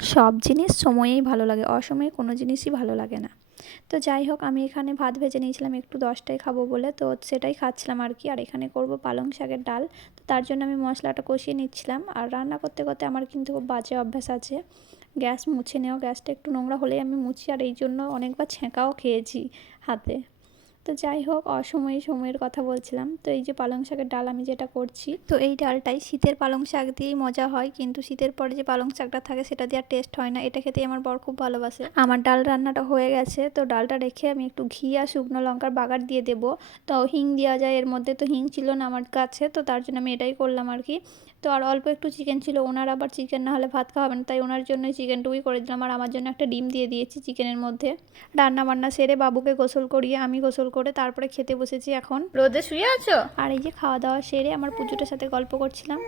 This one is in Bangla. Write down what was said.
সব জিনিস সময়েই ভালো লাগে, অসময়ে কোনো জিনিসই ভালো লাগে না। তো যাই হোক, আমি এখানে ভাত ভেজে নিয়েছিলাম, একটু দশটায় খাব বলে, তো সেটাই খাচ্ছিলাম আর কি। আর এখানে করব পালং শাকের ডাল, তো তার জন্য আমি মশলাটা কষিয়ে নিচ্ছিলাম। আর রান্না করতে করতে আমার কিন্তু খুব বাজে অভ্যাস আছে। গ্যাস মুছে নেওয়া, গ্যাসটা একটু নোংরা হলেই আমি মুছি, আর এই জন্য অনেকবার ছ্যাঁকাও খেয়েছি হাতে। তো যাই হোক, অসময়ে সময়ের কথা বলছিলাম। তো এই যে পালং শাকের ডাল আমি যেটা করছি। তো এই ডালটাই শীতের পালং শাক দিয়েই মজা হয়, কিন্তু শীতের পরে যে পালং শাকটা থাকে সেটা দিয়ে আর টেস্ট হয় না। এটা খেতেই আমার বর খুব ভালোবাসে। আমার ডাল রান্নাটা হয়ে গেছে, তো ডালটা রেখে আমি একটু ঘি আর শুকনো লঙ্কার বাগার দিয়ে দেবো। তো হিং দেওয়া যায়, এর মধ্যে তো হিং ছিল না আমার কাছে, তো তার জন্য আমি এটাই করলাম আর কি। তো আর অল্প একটু চিকেন ছিল, ওনার আবার চিকেন না হলে ভাত খাওয়াবেন তাই ওনার জন্যই চিকেনটুকুই করে দিলাম। আর আমার জন্য একটা ডিম দিয়ে দিয়েছি চিকেনের মধ্যে। রান্না বান্না সেরে বাবুকে গোসল করিয়ে, আমি গোসল করে তারপরে খেতে বসেছি এখন। রোদে শুয়ে আছো? আর এই যে খাওয়া দাওয়া সেরে আমার পুজোটার সাথে গল্প করছিলাম।